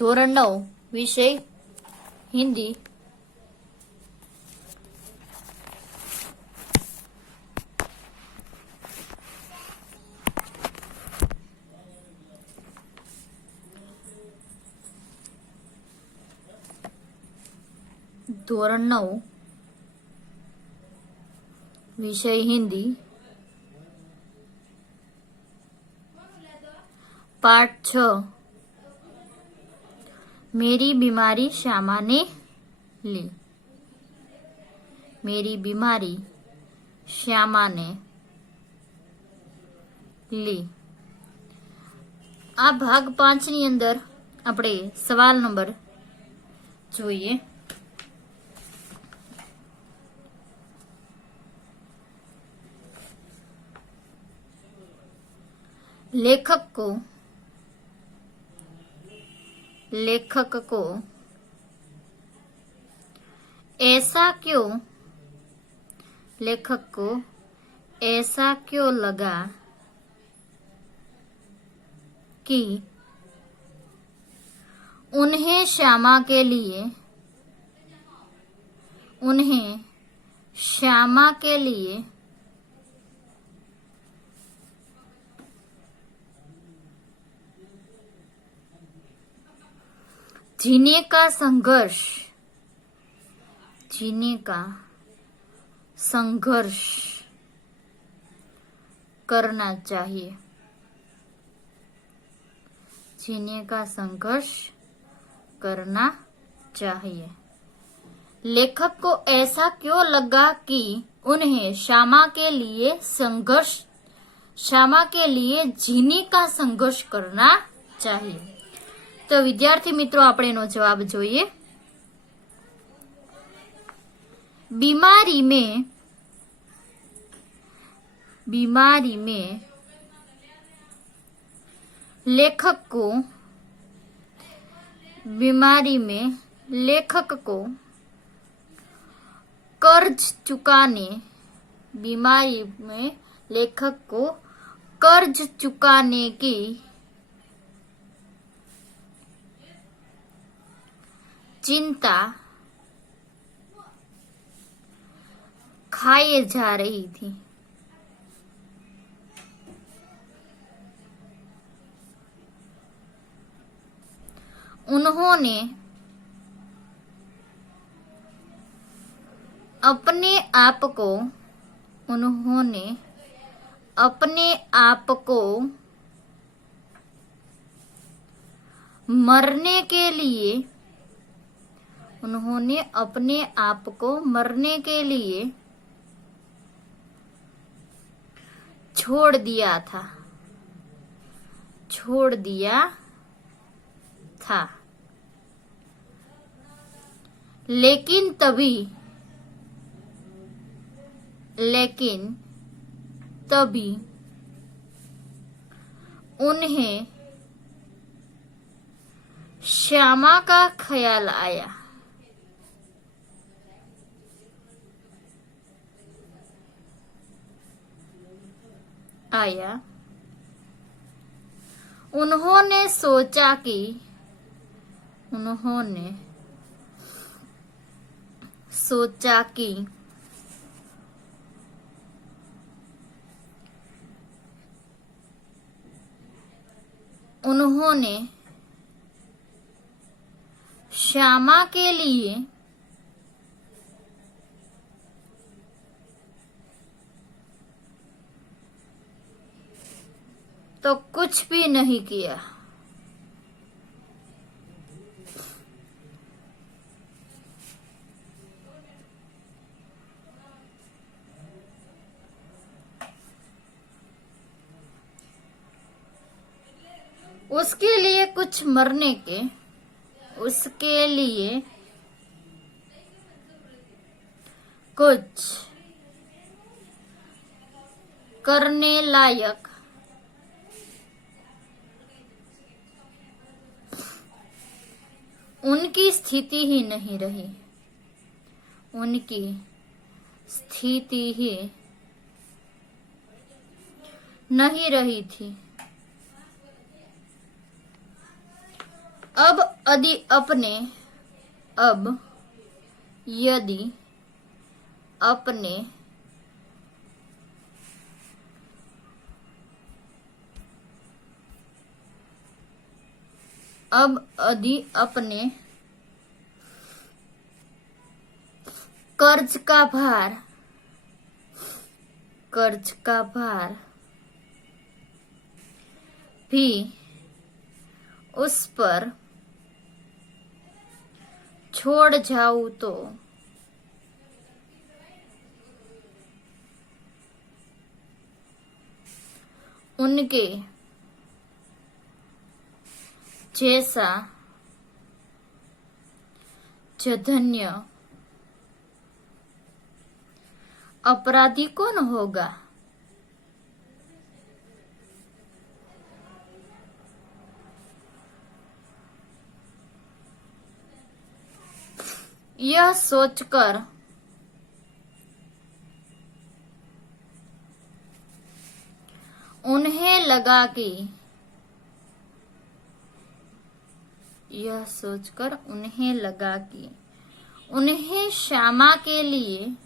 ધોરણ 9 વિષય હિન્દી ધોરણ 9 વિષય હિન્દી पाठ 6 मेरी बीमारी श्यामा ने ली। मेरी बीमारी श्यामा ने ली। आ भाग 5 ની અંદર આપણે સવાલ નંબર જોઈએ। लेखक को ऐसा क्यों लगा कि उन्हें श्यामा के लिए जीने का संघर्ष करना चाहिए। जीने का संघर्ष करना चाहिए। लेखक को ऐसा क्यों लगा कि उन्हें श्यामा के लिए जीने का संघर्ष करना चाहिए। तो विद्यार्थी मित्रों આપણે એનો જવાબ જોઈએ। बीमारी में लेखक को कर्ज चुकाने की चिंता खाए जा रही थी। उन्होंने अपने आप को मरने के लिए छोड़ दिया था। लेकिन तभी उन्हें श्यामा का ख्याल आया। उन्होंने सोचा कि उन्होंने श्यामा के लिए तो कुछ भी नहीं किया। उसके लिए कुछ करने लायक उनकी स्थिति ही नहीं रही। नहीं रही थी। अब यदि अपने अब यदि अपने अब यदि अपने कर्ज का भार भी उस पर छोड़ जाऊं तो उनके जैसा जघन्य अपराधी कौन होगा। यह सोचकर उन्हें लगा कि उन्हें श्यामा के लिए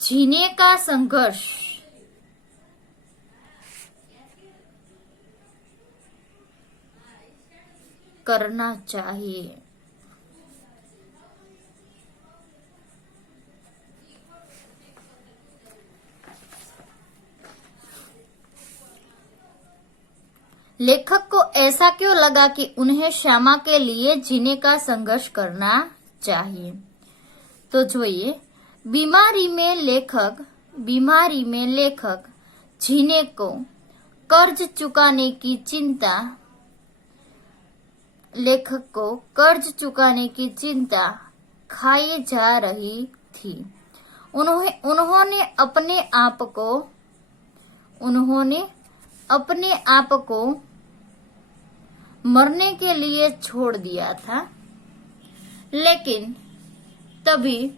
जीने का संघर्ष करना चाहिए। लेखक को ऐसा क्यों लगा कि उन्हें श्यामा के लिए जीने का संघर्ष करना चाहिए। तो જોઈએ बीमारी में लेखक जीने को कर्ज चुकाने की चिंता खाई जा रही थी। उन्होंने अपने आप को मरने के लिए छोड़ दिया था, लेकिन तभी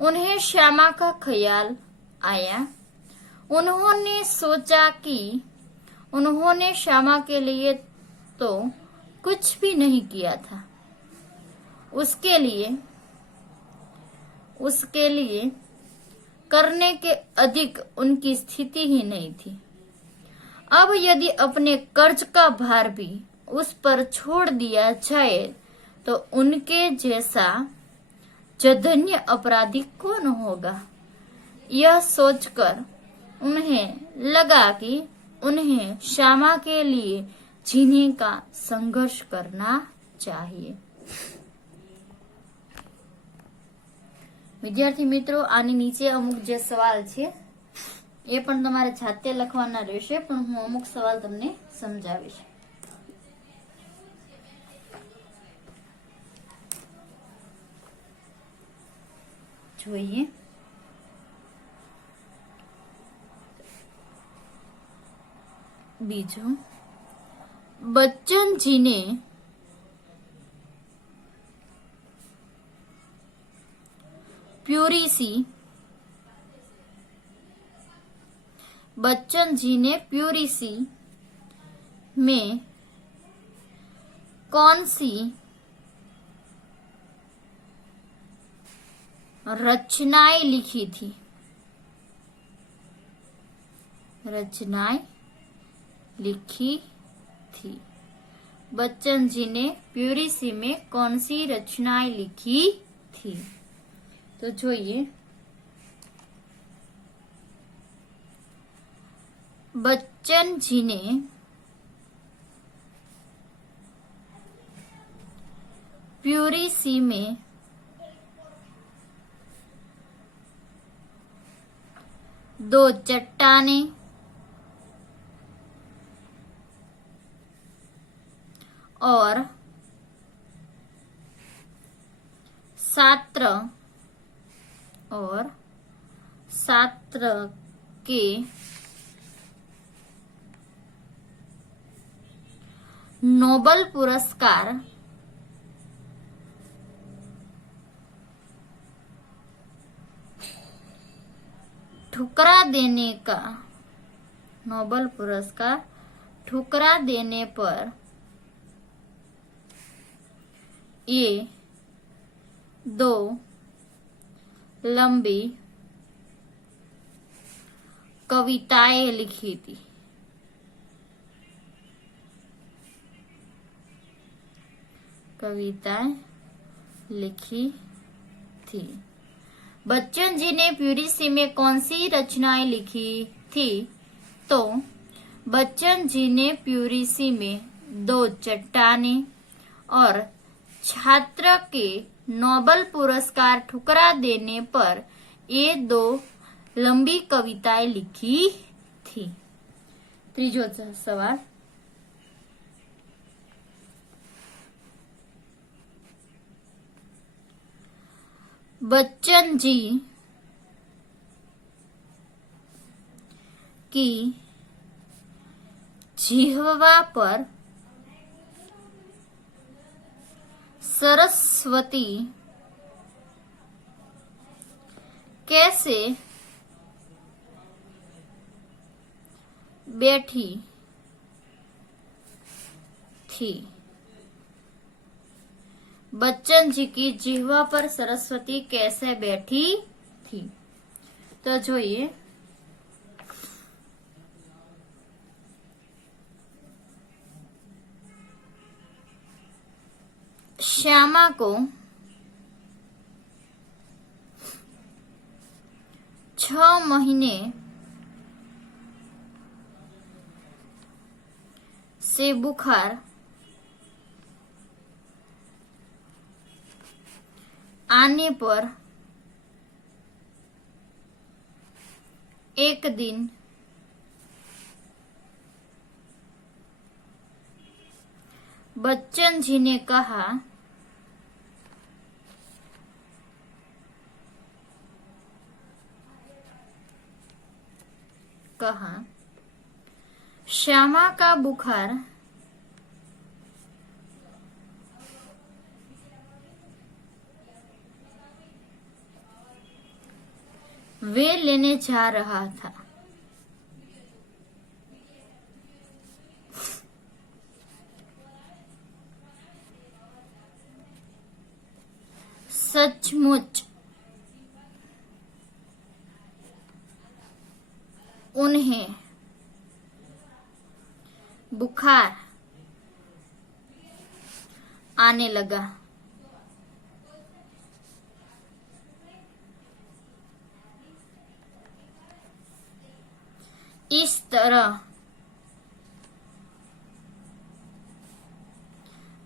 उन्हें श्यामा का ख्याल आया। उन्होंने सोचा कि उन्होंने श्यामा के लिए तो कुछ भी नहीं किया था। उसके लिए करने के अधिक उनकी स्थिति ही नहीं थी। अब यदि अपने कर्ज का भार भी उस पर छोड़ दिया जाए तो उनके जैसा जघन्य अपराधी कौन होगा। यह सोचकर उन्हें लगा कि उन्हें श्यामा के लिए जीने का संघर्ष करना चाहिए। विद्यार्थी मित्रों, आनी नीचे अमुक जे सवाल छे એ પણ તમારે જાતે લખવાના રહેશે, પણ હું અમુક સવાલ તમને સમજાવીશ। જોઈએ બીજું, બચ્ચનજીને प्यूरिसी में कौन सी रचनाएं लिखी थी। बच्चन जी ने प्यूरिसी में कौन सी रचनाएं लिखी थी। तो જોઈએ बच्चन जी ने प्यूरिसी में दो चट्टानें और सात्र के नोबेल पुरस्कार ठुकरा देने का, नोबेल पुरस्कार ठुकरा देने पर ये 2 लंबी कविताएं लिखी थी। कविताएं लिखी थी। बच्चन जी ने प्यूरिसी में कौन सी रचनाएं लिखी थी? तो बच्चन जी ने प्यूरिसी में 2 चट्टानें और छात्र के नोबेल पुरस्कार ठुकरा देने पर ये 2 लंबी कविताएं लिखी थी। तीसरा सवाल, बच्चन जी की जिह्वा पर सरस्वती कैसे बैठी थी? बच्चन जी की जिह्वा पर सरस्वती कैसे बैठी थी? तो જોઈએ, श्यामा को 6 महीने से बुखार आने पर एक दिन बच्चन जी ने कहा श्यामा का बुखार वे लेने जा रहा था। सचमुच उन्हें बुखार आने लगा। इस तरह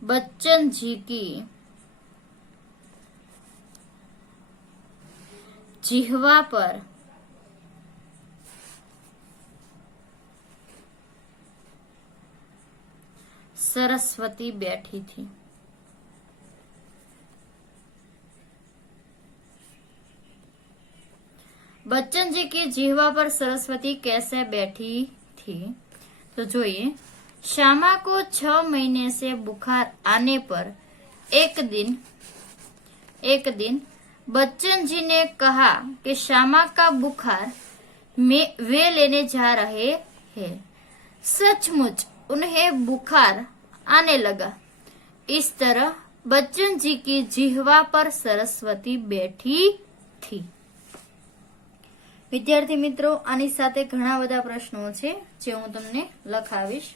बच्चन जी की जिह्वा पर सरस्वती बैठी थी। बच्चन जी की जिह्वा पर सरस्वती कैसे बैठी थी? तो જોઈએ, श्यामा को 6 महीने से बुखार आने पर एक दिन बच्चन जी ने कहा कि श्यामा का बुखार वे लेने जा रहे हैं। सचमुच उन्हें बुखार आने लगा। इस तरह बच्चन जी की जिह्वा पर सरस्वती बैठी थी। વિદ્યાર્થી મિત્રો, આની સાથે ઘણા બધા પ્રશ્નો છે જે હું તમને લખાવીશ।